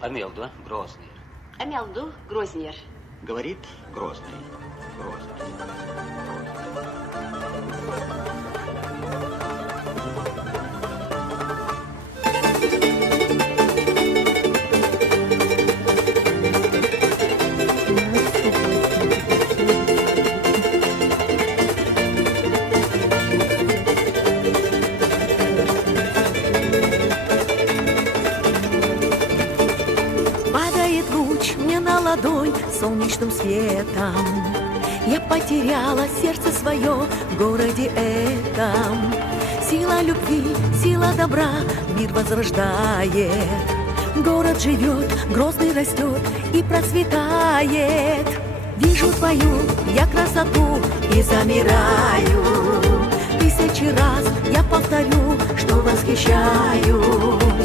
Амелду, Грозный. Амелду Грознер. Говорит Грозный. Грозный. Падает луч мне на ладонь солнечным светом. Я потеряла сердце свое в городе этом. Сила любви, сила добра мир возрождает. Город живет, Грозный растет и процветает. Вижу твою я красоту и замираю. Тысячи раз я повторю, что восхищаю.